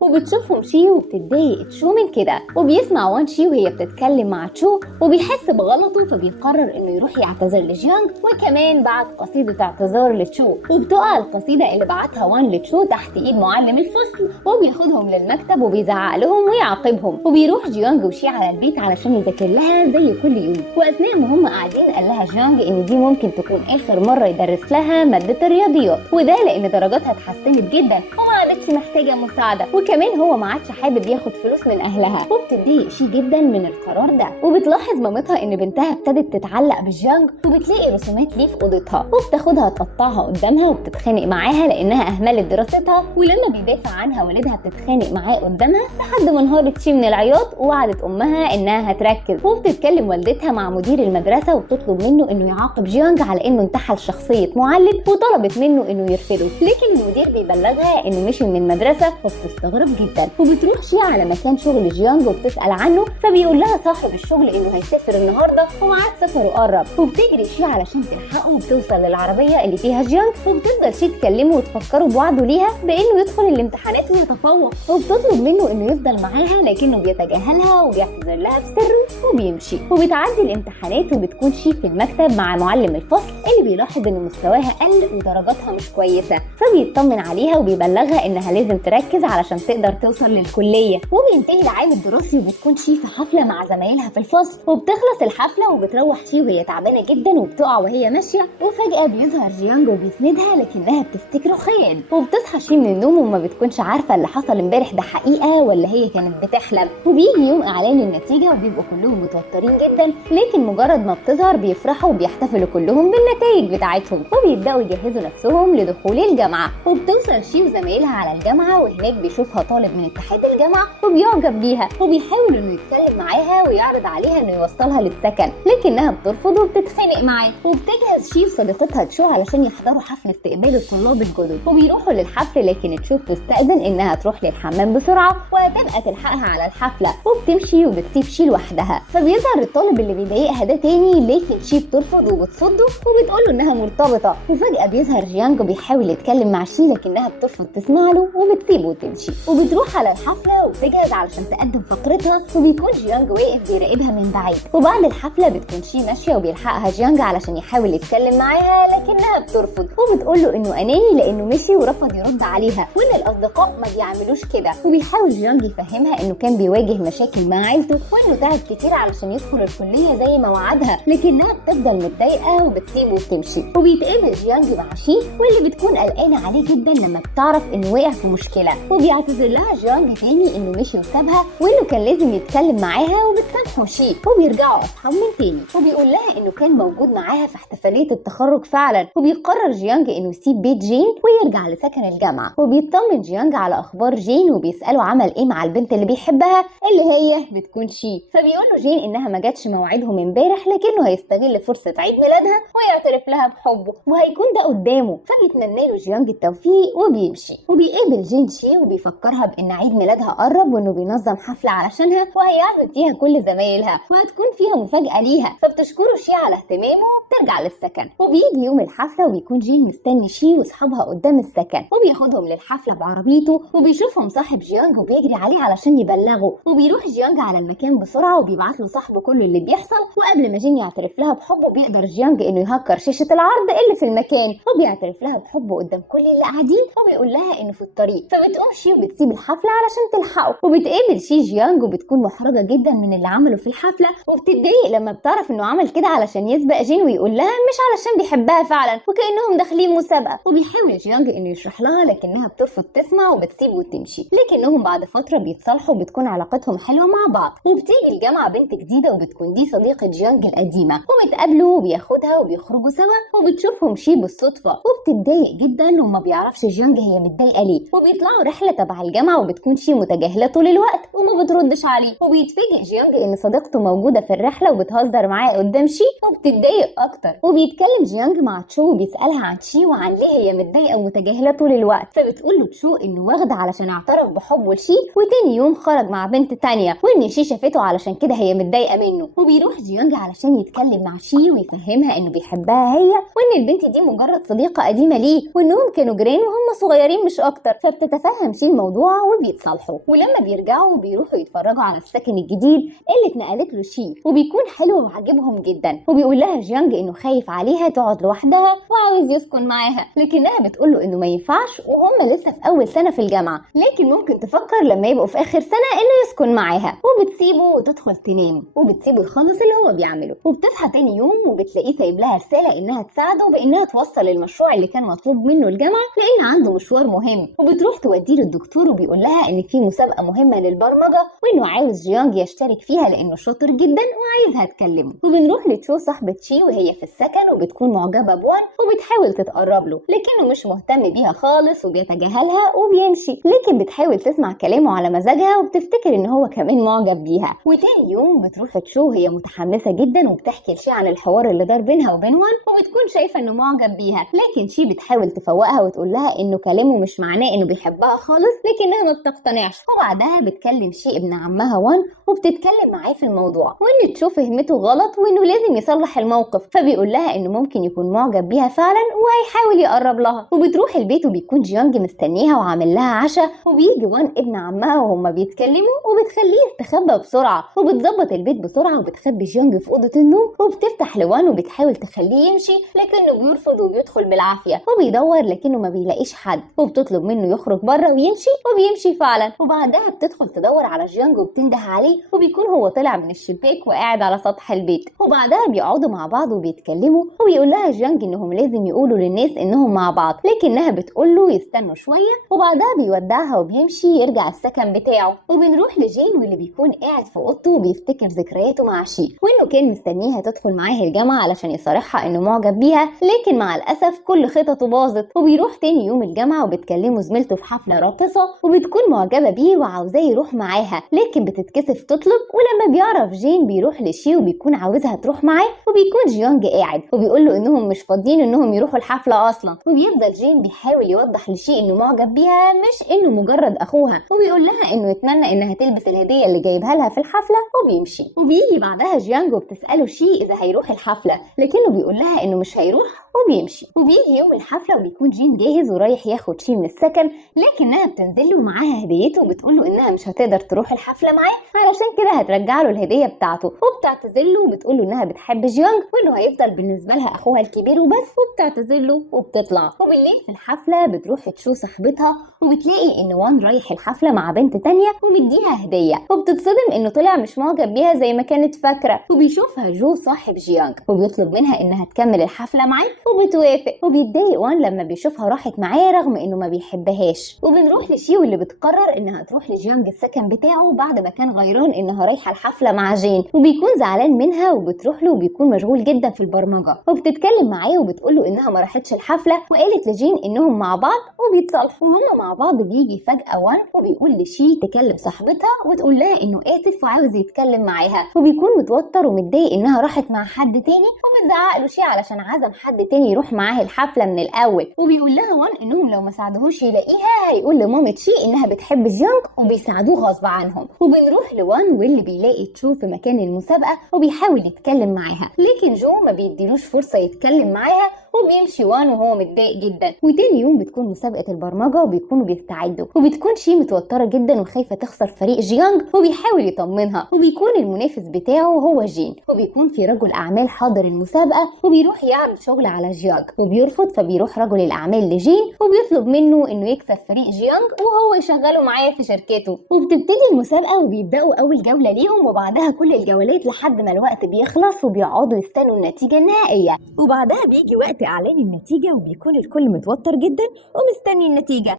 وبتشوفهم شي وبتتضايق تشو من كده، وبيسمع وان شي وهي بتتكلم مع تشو وبيحس بغلطه، فبيقرر انه يروح يعتذر لجيانج، وكمان بعت قصيدة اعتذار لتشو. وبتقع القصيدة اللي بعتها وان لتشو تحت ايد معلم الفصل، وبياخدهم للمكتب وبيزعق لهم ويعاقبهم. وبيروح جيانج وشي على البيت علشان يذاكر لها زي كل يوم، واثناء ما هم قاعدين قال لها جيانج ان دي ممكن تكون اخر مرة يدرس لها مادة الرياضيات، وده لان درجاتها اتحسنت جدا وما عادتش محتاجة مساعدة، وكمان هو ما عادش حابب ياخد فلوس من اهلها. وبتتضايق شي جدا من القرار ده، وبتلاحظ مامتها ان بنتها ابتدت تتعلق بجيانج، وبتلاقي رسومات ليه في اوضتها وبتاخدها تقطعها قدامها وبتتخانق معاها لانها اهملت دراستها. ولما بيدافع عنها والدها بتتخانق معاه قدامها لحد ما انهارت شي من العياط، ووعدت امها انها هتركز. وبتتكلم والدتها مع مدير المدرسه وبتطلب منه انه يعاقب جيانج على انه انتحل شخصيه معلم، وطلبت منه انه يرفضه، لكن المدير بيبلغها انه مشي من المدرسه، وبتستغرب جدا. وبتروح شي على مكان شغل جيانج وبتسال عنه، فبيقول لها صاحب الشغل انه هيسافر النهارده وميعاد سفره قرب. وبتجري شي علشان تلحقه وبتوصل للعربيه اللي فيها جيانج، وبتفضل شي تكلمه وتفكره بوعده ليها بانه يدخل الامتحانات ويتفوق، وبتطلب منه انه يفضل معاها لكنه بيتجاهلها وبيعتذر لها بسره وبيمشي. وبتعدي الامتحانات وبتكون شي في المكتب مع معلم الفصل اللي بيلاحظ ان مستواها قل ودرجاتها مش كويسه، فبيطمن عليها وبيبلغها انها لازم تركز علشان تقدر توصل للكليه. وبينتهي العام الدراسي وبتكون شي في حفله مع زمايلها في الفصل، وبتخلص الحفله وبتروح شي وهي تعبانه جدا وبتقع وهي ماشيه، وفجاه بيظهر جيانج وبيسندها لكنها بتفتكره خيال. وبتصحى شي من النوم وما بتكونش عارفه اللي حصل امبارح ده حقيقه ولا هي كانت بتحلم. وبيجي يوم اعلان النتيجه وبيبقوا كلهم متوترين جدا، لكن مجرد ما بتظهر بيفرحوا وبيحتفلوا كلهم بالنتائج بتاعتهم، وبيبداوا يجهزوا نفسهم لدخول الجامعه. وبتوصل شي وزمايلها على الجامعه، وهناك بيشوفها طالب من اتحاد الجامعه وبيعجب بيها، وبيحاول انه يتكلم معاها ويعرض عليها انه يوصلها للسكن، لكنها بترفض وبتتخانق معاه. وبتجهز شي وصديقتها تشو علشان يحضروا حفل استقبال الطلاب الجدد، وبيروحوا للحفل لكن تشو بتستأذن انها تروح للحمام بسرعه وهتبقى تلحقها على الحفله، وبتمشي وبتسيب شي لوحدها. فبيظهر الطالب اللي بيضايقها ده تاني، لكن شي بترفض وبتصده وبتقوله انها مرتبطه. وفجاه بيظهر جيانج وبيحاول يتكلم مع شي لكنها بترفض تسمع له وبتسيبه وتمشي. وبتروح على الحفله وبتجهز علشان تقدم فقرتها، وبيكون جيانج واقف بيراقبها من بعيد. وبعد الحفله بتكون شي ماشيه وبيلحقها جيانج علشان يحاول يتكلم معاها لكنها بترفض، وبتقول له انه اناني لانه مشي ورفض يرد عليها، وان الاصدقاء ما بيعملوش كده. وبيحاول جيانج يفهمها انه كان بيواجه مشاكل مع عيلته وانه تعب كتير علشان يدخل الكليه زي ما وعدها، لكنها بتفضل متضايقه وبتسيبه وتمشي. وبيتقابل جيانج مع شي واللي بتكون قلقانه عليه جدا لما بتعرف انه وقع في مشكله، وبيعتذر لها جيانج تاني انه مشي وسابها وانه كان لازم يتكلم معاها، وبتسامحه شي وبيرجعوا اصحاب من تاني. وبيقول لها انه كان موجود معاها في احتفاليه التخرج فعلا. وبيقرر جيانج انه يسيب بيت جين ويرجع لسكن الجامعه، وبيطمن جيانج على اخبار جين وبيساله عمل ايه مع البنت اللي بيحبها اللي هي بتكون شي. فبيقول له جين انها ما جاتش موعدهم امبارح لكنه هيستغل فرصه عيد ميلادها ويعترف لها بحبه، وهيكون ده قدامه. فبيتمنى له جيانج التوفيق وبيمشي. وبيقابل جين شي وبيفكرها بان عيد ميلادها قرب وانه بينظم حفله علشانها وهيعزم فيها كل زمايلها وهتكون فيها مفاجاه ليها، فبتشكره شي على اهتمامه وبترجع للسكن. وبيجي يوم الحفله وبيكون جين مستني شي واصحابها قدام السكن، وبياخدهم للحفله بعربيته، وبيشوفهم صاحب جيانج وبيجري عليه علشان يبلغه. وبيروح جيانج على المكان بسرعه وبيبعت له صاحبه كل اللي بيحصل. وقبل ما جين يعترف لها بحبه بيقدر جيانج انه يهكر شاشه العرض اللي في المكان، وبيعترف لها بحبه قدام كل اللي قاعدين، وبيقول لها انه في الطريق. فبتقوم شي وبتسيب الحفله علشان تلحقه. وبتقابل شي جيانج وبتكون محرجه جدا من اللي عمله في الحفله، وبتتضايق لما بتعرف انه عمل كده علشان يسبق جين ويقول لها مش علشان بيحبها فعلا وكانهم داخلين مسابقه. وبيحاول جيانج انه يشرح لها لكنها بترفض تسمع وبتسيبه وتمشي، لكنهم بعد فتره بيتصالحوا وبتكون علاقتهم حلوه مع بعض. وبتيجي الجامعه بنت جديده وبتكون دي صديقه جيانج القديمه، وبتقابلوا وبياخدها وبيخرجوا سوا، وبتشوفهم شي بالصدفه وبتتضايق جدا وما بيعرفش جيانج هي متضايقه ليه. وبيطلعوا رحله تبع الجامعه وبتكون شي متجاهله طول الوقت وما بتردش عليه. وبيتفاجئ جيانج ان صديقته موجوده في الرحله وبتهزر معاه قدام شي وبتتضايق اكتر. وبيتكلم جيانج مع تشو وبيسالها عن شي وعن ليه هي متضايقه ومتجاهله طول الوقت، فبتقول له تشو انه واخد علشان اعترف بحبه لشي، وتاني يوم خرج مع بنت تانية وان شي شافته علشان كده هي متضايقه منه. وبيروح جيانج علشان يتكلم مع شي ويفهمها انه بيحبها لها هي، وان البنت دي مجرد صديقه قديمه ليه، وانهم كانوا جيران وهم صغيرين مش اكتر. فبتتفهم شي الموضوع وبيتصالحوا، ولما بيرجعوا بيروحوا يتفرجوا على السكن الجديد اللي اتنقلت له شي، وبيكون حلو وعاجبهم جدا. وبيقول لها جيانج انه خايف عليها تقعد لوحدها وعاوز يسكن معاها، لكنها بتقول له انه ما ينفعش وهم لسه في اول سنه في الجامعه، لكن ممكن تفكر لما يبقوا في اخر سنه انه يسكن معاها. وبتسيبه وتدخل تنام، وبتسيبه يخلص اللي هو بيعمله. وبتصحى تاني يوم وبتلاقيه سايب لها رساله انها تساعده بانها توصل المشروع اللي كان مطلوب منه الجامعه، لان عنده مشوار مهم. وبتروح توديه للدكتور وبيقول لها ان في مسابقه مهمه للبرمجه وانه عاوز جيانج يشترك فيها لانه شاطر جدا وعايزها تكلمه. وبنروح لتشو صاحبه شي وهي في السكن، وبتكون معجبه بوان وبتحاول تتقرب له، لكنه مش مهتم بيها خالص وبيتجاهلها وبيمشي. لكن بتحاول تسمع كلامه على مزاجها وبتفتكر ان هو كمان معجب بيها. وتاني يوم بتروح تشو هي متحمسه جدا وبتحكي لشي عن الحوار اللي دار بينها وبين وان، وبتكون شايفه انه معجب بيها. لكن شي بتحاول تفوقها وتقول لها انه كلامه مش معناه انه بيحبها خالص، لكنها ما بتقتنعش. وبعدها بتكلم شي ابن عمها وان وبتتكلم معاه في الموضوع، وان تشو فهمته غلط وانه لازم يصلح الموقف. فبيقول لها انه ممكن يكون معجب بيها فعلا وهيحاول يقرب لها. وبتروح البيت وبيكون جيانج مستنيها وعامل لها عشاء، وبيجي وان ابن عمها وهما بيتكلموا وبتخليه يستخبى بسرعه. وبتظبط البيت بسرعه وبتخبي جيانج في اوضه النوم، وبتفتح لوان وبتحاول تخليه يمشي لكنه بيرفض وبيدخل بالعافيه. وبيدور لكنه ما بيلاقيش حد، وبتطلب منه يخرج بره ويمشي، وبيمشي فعلا. وبعدها بتدخل تدور على جيانج وبتنده عليه، وبيكون هو طلع من الشباك وقاعد على سطح البيت. وبعدها بيقعدوا مع بعض وبيتكلموا، وبيقول لها جيانج انهم لازم يقولوا للناس انهم مع بعض، لكنها بتقول له يستنوا شويه. وبعدها بيودعها وبيمشي يرجع السكن بتاعه. وبنروح لجين واللي بيكون قاعد في اوضته وبيفتكر ذكرياته مع شي، وانه كان مستنيها تدخل معاه الجامعه علشان يصارحها انه معجب بيها، لكن مع الاسف كل خططه باظت. وبيروح تاني يوم الجامعه وبتكلمه زميلته في حفله راقصه، وبتكون معجبه بيه وعاوزاه يروح معاها، لكن بتتكسف تطلب. ولما بيعرف جين بيروح لشي وبيكون عاوزها تروح معاه، وبيكون جيانج قاعد وبيقول له انهم مش فاضيين انهم يروحوا الحفله اصلا. وبيفضل جين بيحاول يوضح لشي انه معجب بيها مش انه مجرد اخوها، وبيقول لها انه يتمنى انها تلبس الهديه اللي جايبها لها في الحفله، وبيمشي. وبيجي بعدها جيانج وبتساله شي اذا هيروح الحفله، لكنه بيقول لها انه مش هيروح وبيمشي. وبيجي يوم الحفله وبيكون جين جاهز ورايح ياخد شي من السكن، لكنها بتنزل له معاها هديته وبتقول له انها مش هتقدر تروح الحفله معاه، علشان كده هترجع له الهديه بتاعته. وبتعتذر له وبتقول له انها بتحب جيانج وانه هيفضل بالنسبه لها اخوها الكبير وبس، وبتعتذر له وبتطلع. وبالليل في الحفله بتروح تشو صاحبتها وبتلاقي ان وان رايح الحفله مع بنت تانية ومديها هديه، وبتتصدم انه طلع مش معجب بيها زي ما كانت فاكره. وبيشوفها جو صاحب جيانج وبيطلب منها انها تكمل الحفله معاه، وبتوافق. وبيتضايق وان لما بيشوفها راحت معاه رغم انه ما بيحبهاش. وبنروح لشيو اللي بتقرر انها تروح لجيانج السكن بتاعه بعد ما كان غيران انها رايحه الحفله مع جين، وبيكون زعلان منها وبتروح له وبيكون مشغول جدا في البرمجه. وبتتكلم معاه وبتقول له انها ما راحتش الحفله، وقالت لجين انهم مع بعض وبيتصالحوا. وهم مع بعض بيجي فجاه وان وبيقول لشي تكلم صاحبتها وتقول لها انه اسف وعاوز يتكلم معاها، وبيكون متوتر ومتضايق انها راحت مع حد تاني، ومتزعق له شي علشان عزم حد تاني يروح معاه الحفله من الاول. وبيقول لها وان انهم لو ما ساعدوهوش يلاقيها هيقول لمامة شي انها بتحب جيانج وبيساعدوه غصب عنهم. وبنروح لوان واللي بيلاقي تشو في مكان المسابقه وبيحاول يتكلم معاها، لكن جو ما بيديلوش فرصه يتكلم معاها وبيمشي وان وهو متضايق جدا. وتاني يوم بتكون مسابقه البرمجه وبيكونوا بيستعدوا، وبتكون شي متوتره جدا وخايفه تخسر فريق جيانج، وبيحاول يطمنها. وبيكون المنافس بتاعه هو جين، وبيكون في رجل اعمال حاضر المسابقه وبيروح يعرض شغل على جيانج وبيرفض. فبيروح رجل الاعمال لجين وبيطلب منه انه يكسب فريق جيانج وهو يشغله معاه في شركته. وبتبتدي المسابقه وبيبداوا اول جوله ليهم، وبعدها كل الجولات لحد ما الوقت بيخلص وبيقعدوا يستنوا النتيجه النهائيه. وبعدها بيجي وقت اعلان النتيجه وبيكون الكل متوتر جدا ومستني النتيجه.